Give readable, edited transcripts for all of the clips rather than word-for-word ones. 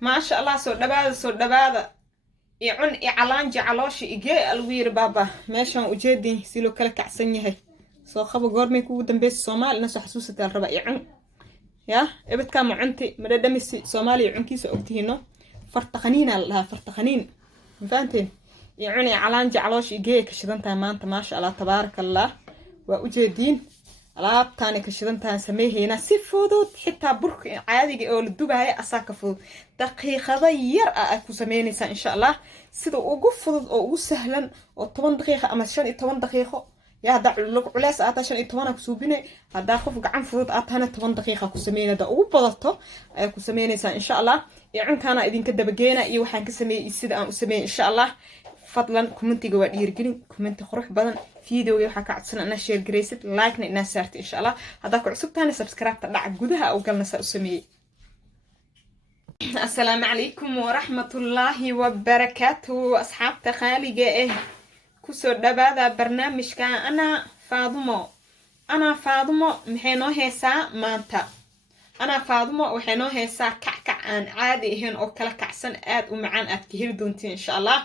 maasha allah soo dhawaada icun icalaanji calooshi igee alwiir baaba meeshaan ujeedin si loo kala kacsan yahay soo qabo goormay kugu dambeysay soomaali ina soo xasuusataa la rabaa icun yaa ebedkaa ma cunti madhadhamisi soomaaliya cunkiisa ogtihiino fartaqaniina la dhahaa fartaqaniin ma fahanteen icun icalaanji calooshi igee ka shidantahay maanta maasha allah tabaaraka allah waa ujeediin alaabtaani ka shidantahan sameeyayna si fudud xitaa burka caadiga oo la dubaaya asaa ka fudud daqiiqada yar ah ku sameynaysaa insha allah sida ugu fudud oo ugu sahlan oo 10 daqiiqo ama 15 daqiiqo yaa hada culeys aad 15 ku suubinay hada qof gacan fudud aad tahana 10 daqiiqo ku sameynada ugu badato ay ku sameynaysaa insha allah icunkana idinka dabageena iyo waxaan ka sameeyay sida aan u sameeyay insha allah fadlan commentiga waa dhiirgelin commenti qurux badan fiidiyowga waxaa ka codsan ana share gareysid like-na inaa saarta insha allah haddaa ku cusub tahana subscribe-ta dhaca gudaha u galna saa u sameeyey assalaamu calaykum waraxmatullaahi wabarakaatuhu asxaabta qaaliga eh kusoo dhawaada barnaamijka ana faadumo maxay noo heesaa maanta ana faadumo waxay noo heesaa kackac aan caadi ahayn oo kala kacsan aad u macaan aad ka heli doontiin insha allah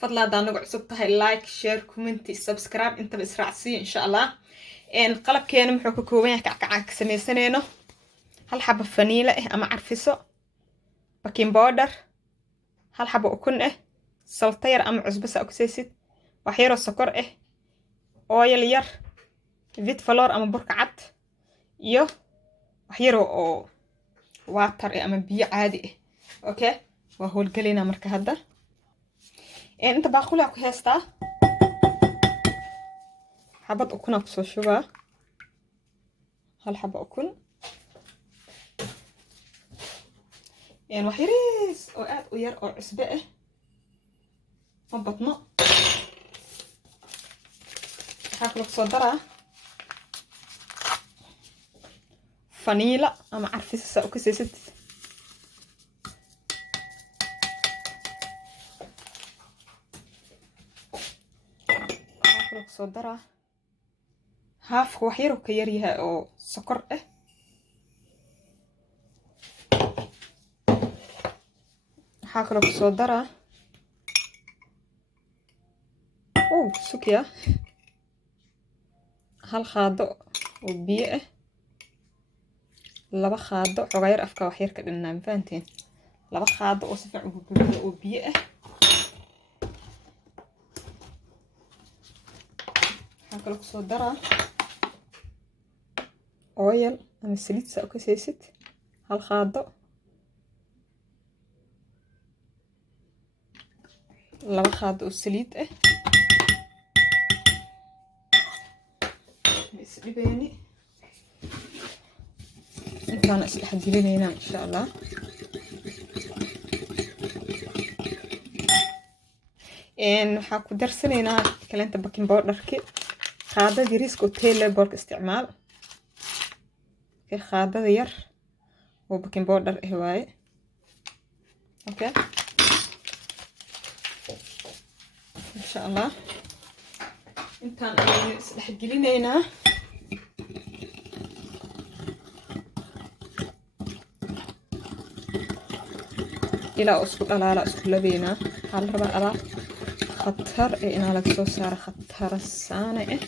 fadlan haddaa nagu cusub tahay like share comment subscribe intaba israacsiiya insha allah qalabkeena muxuu ka kooban yahay kackaca ka sameysanayno hal xabo faniila ah ama carfiso baking powder hal xabo ukun ah salta yar ama cusbo saa ku saysid wax yar oo sokor ah oil yar vit flour ama burka cad iyo wax yar oo water ama biyo caadi ah okay waa howlgelinaa marka hadda انت باقولها ku heestaa xabad ukun ku soo shubaa hal xabo ukun wax yariis oo aad u yar oo cusbe ah ma badno waxaa kaloo soo daraa faniila ama carfisa oo ka saysid soo daraa haafka wax yar oo ka yar yahay oo sokor ah waxaa kaloo ku soo daraa sukya hal qaado oo biyo ah laba qaado xogaa yar afka wax yar ka dhinaa ma fahanteen laba qaado oo si fiican ugu buuxda oo biyo ah kaloo soo daraa oil ama saliid saa u ka saysid hal qaado laba qaado oo saliid ah isdhibeeni intaana isdhex gelinaynaa insha allah waxaa ku darsanaynaa kaleenta baking powderki qaadada yariiska oo taylor bork isticmaal qaadada yar oo baking powder ah waaye okay insha allah intaan ayaynu isdhex gelinaynaa ilaa isku dhalaala isku labeynaa waxaa la rabaa alaab khatar ee inaa laga soo saaro khatarasaane ah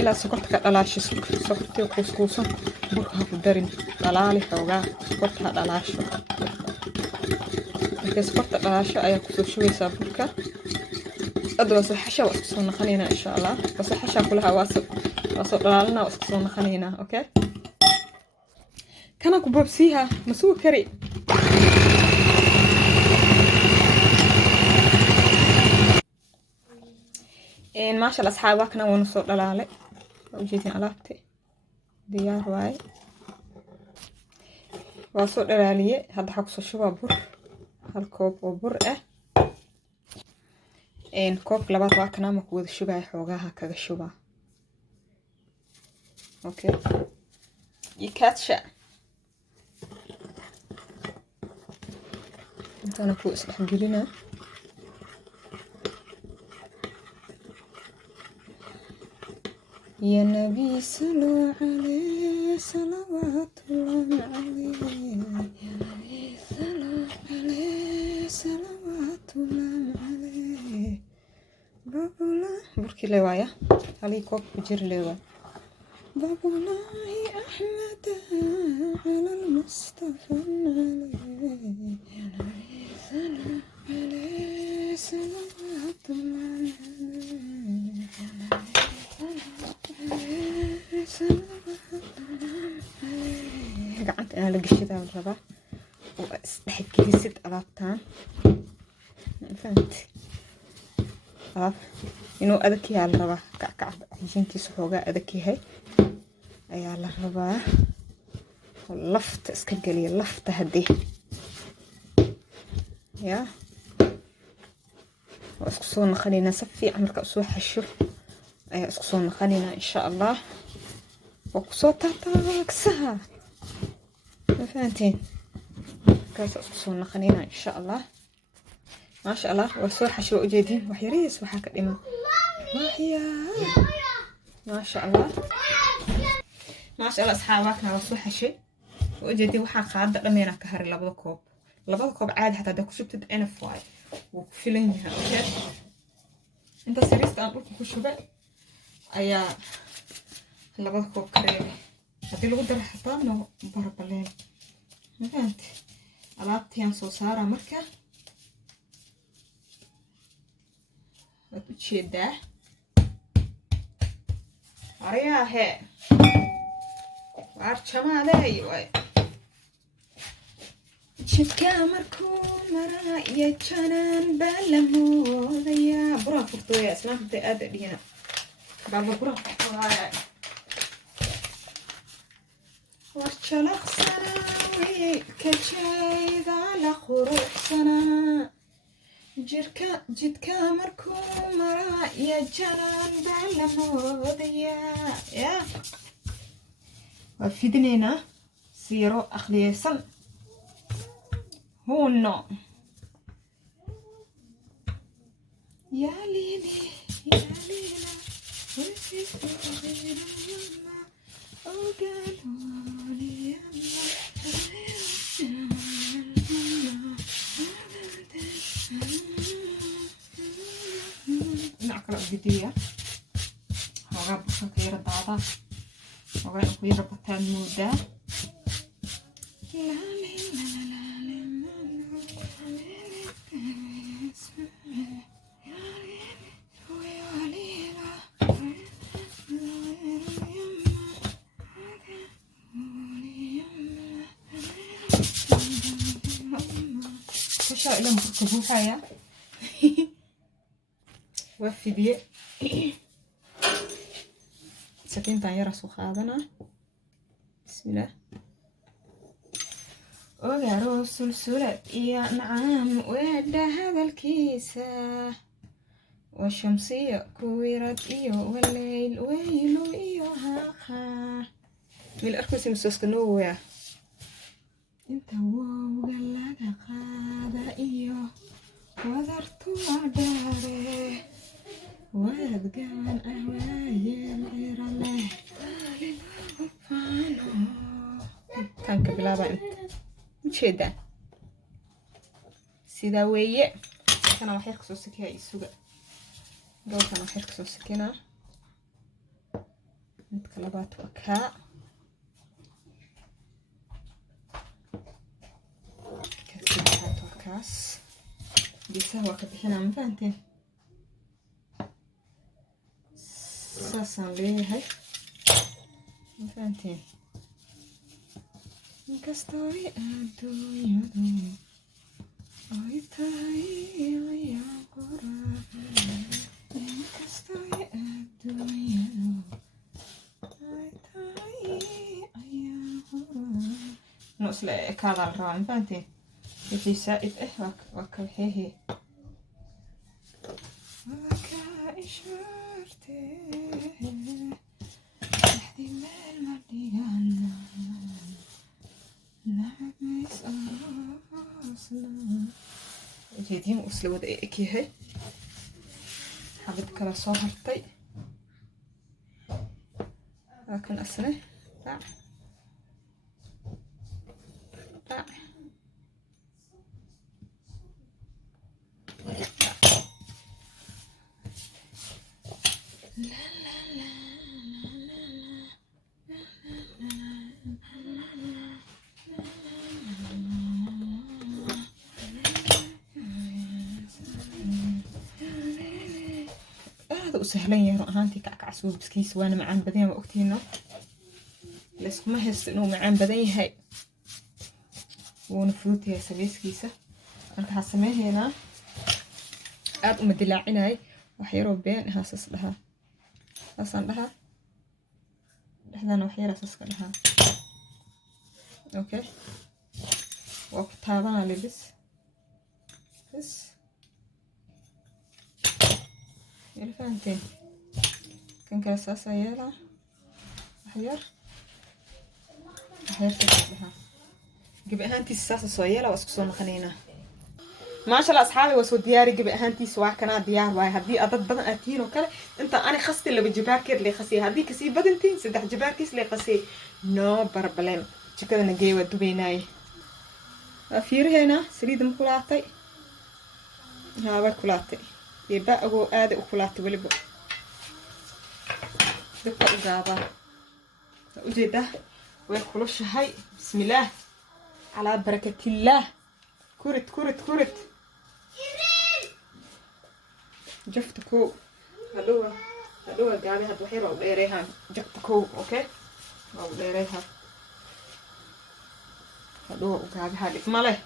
ilaa sokorta ka dhalaasho sokortii kuuskuusan burka ha ku darin dhalaali xoogaa sokorta ha dhalaasho markay sokorta dhalaasho ayaa kusoo shugaysaa burka hadda waa soo xasha waa isku soo naqanaynaa insha allah waa soo xashaa kulaha waa soo dhalaalinaa waa isku soo naqanaynaa okay kana ku boobsiiha ma sugi kari maasha allah asxaaba kana waanu soo dhalaalay waa ujeedin alaabti diyaar waaye waa soo dhalaaliye hadda waxaa kusoo shubaa bur hal koob oo bur ah koobka labaad waa kana ma ku wada shubaya xoogaha kaga shubaa okay iyo kaatsha intaana ku isdhex gelinaa يا نبي صلوا عليه صلوات الله عليه يا نبي صلوا عليه صلوات الله عليه بابولا بركي لوايا عليكم بجر لوايا باب الله أحمد على المصطفى عليه يا نبي صلوا عليه صلوات الله عليه يا نبي صلوات الله عليه قعدت أنا لقشتها بالربع وأسبحك كذي 6 ألابتان فهمت ألاب إنه أذكي على الربع كعكعب عجينتي سحوقة أذكي هاي ayaa la rabaa lafta iska galiya lafta hadii ya isku soo naqanina si fiican marka soo xasho ayaa isku soo naqanina insha Allah oo ku soo taataagsaha ma fahanteen kaas isku soo naqanina insha Allah ma sha Allah waa soo xasho ujeedin wax yariis waxa ka dhiman ma sha Allah ما شاء الله أصحابك على صحة شيء وجدي وحنا خالد لمينا كهري لبض كوب عادي حتى داك شفت أنا فاي وفيلينها أوكي أنت سيريست أنا قلت كل شباب أيا لبض كوب كريمي هذي اللي قدر حطامنا بربلين ما فهمت ألعبتي عن صوصارة مركة وتشيد ده عريا هي عرشما علي واي شفكا مركون مرا يجنان بلمو ذيا برا فرطو يا اسمع بدي ادي هنا بابا برا فرطو هاي وارشلخ سناوي كشيد على خروج سنة جدكا مركون مرا يجنان بلمو ذيا يا وفيدنينا سيرو أخليسن هونو يا ليلي يا ليلى أو قالوا لي نعقل الفيديو هو بصوا كير الضعضة وغير كوي ربطان مودا خشوا إلى مركبو حياة وفي دي سكين طايرة سخادنا بسم الله وقارو سلسلة يا نعم ويدا هذا الكيسة والشمسية كويرت إيو والليل ويلو إيو هاخا من الأركوسي مسوسكنوه انت وقلق قادة إيو وذرتو عداري وادقان أهوايل إيرالي فانو كان كبلابا انت مشيدا سيدا ويه كان وحير كسوسكي هاي السوق دول كان وحير كسوسكينا انت كلابات وكاء كاسبات وكاس بيساوا كبحنا مفانتين ساسان ليهاي مفانتين inkastooy adduunyadu ay tahay ayaa qoran inkastooy adduunyadu ay tahay ayaa qoran نوصل كذا الران فانتي في سائد وكوحيه وكائشورتي لحدي مال مديانا جيدين وصلوا دقيقة هاي حبيت كلا صهرتي لكن أصله لا لا هذا سهلين يا رؤانتي كعكعسوب بسكيس وانا معان بدين وقتينه لسه ما هيس إنه معان بدين هاي ونفروتي سبيس كيسة أنا هسميه هنا أب مدلعيناي وحيرو بين هاسس لها أصلا لها لحظة وحيرة أساس لها أوكي وقتها لبس بس يلا فهمتين كان كاساسا يلا أحير تسلها جيب أهانتي الساسة صويلة واسكسون خنينة ما شاء الله أصحابي وسو دياري جيب أهانتي سواء كان ديار واي هدي أضد بدن أتين وكله أنت أنا خصتي اللي بجباكر اللي خسي هدي كسي بدنتين سدح جباكيس اللي خسي نو بربلين شكرا نجي ودبيناي أفير هنا سريد مكولاتي هذا كولاتي يبقى أقو آدي وكولاتي ولبو دقة أجابة أجيده ويخلوش هاي بسم الله على بركة الله كرت جفتكو هلوه قاعدة هاد وحيرة وديريها جفتكو أوكي وديريها هلوه وقاعدة هادك ماله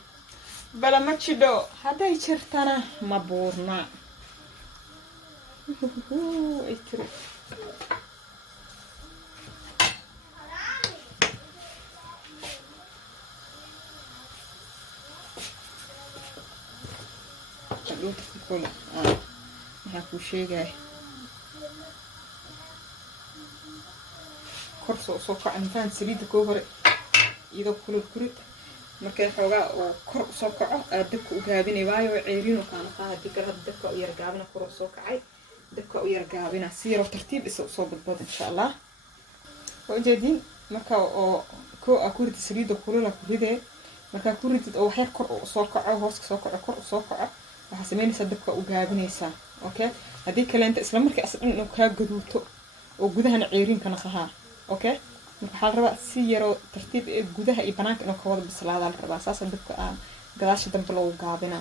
بلا ما تشدو هذا يشرتنا مبورنا ايتري هلوه تفكولا maxaa sheegay korso soo kacan faan saliida koo hore iyadoo kulul markay xoogaa oo kor soo kaco dabka u gaabinay waayo ceeriin oo kaan qaad dikar had dabka u yar gaabina kor soo kacay dabka u yar gaabina si yar tartiib soo badbad insha Allah oo jeedin marka oo koo akurti saliida kulul ku ridee marka ku ridid oo wax yar kor soo kaco hoos soo kaco kor soo kaco waxa sameynaysaa dabka u gaabinaysaa اوكي هذيك اللي انت اسلام markii asal inuu ka gaduuto oo gudahana ceerin kana qahaa اوكي marka xal raba si yaro tartiib ee gudaha iyo banaanka inuu ka wada bislaadaan raba saas dabka aan gadaasha dambe loo gaabina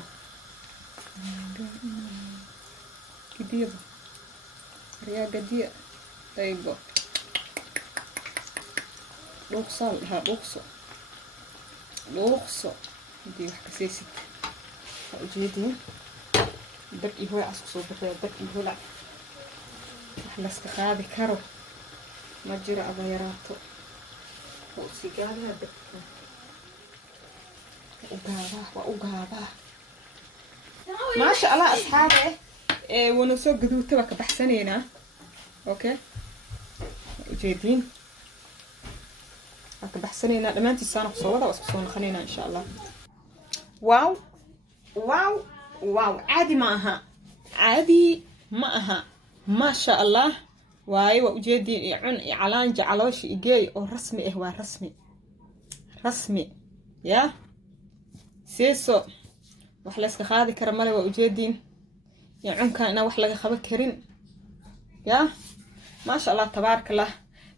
kidiyo riya gadiya aybo luqso di wax ka seesid ujeedin دك هو عسكسو بخير دك هو لا خلاص كخابي كارو ما جرى أغيراته وسيجارها دك وأجابه ما شاء الله أصحابي ونسوق جدوته وكبحسنينا أوكي جيدين وكبحسنينا لما أنت السنة قصورة واسكسون خلينا إن شاء الله واو عادي معها ما شاء الله واي وجدي عن إعلان جعلوش إجاي أو رسمي هو رسمي يا سيسو وحلسك خادي كرمالي وجدين يعني كان وحلا خبر كرين يا ما شاء الله تبارك الله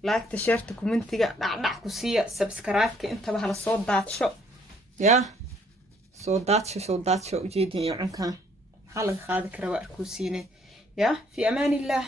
لايك تشيرت كومنتي دع كوسيه سبسكرايب انت بها الصوت داتشو يا soo daadsho ujeedin iyo cunkan waxaa laga qaadi karaa waa arkuusiine yaa fi amaan illah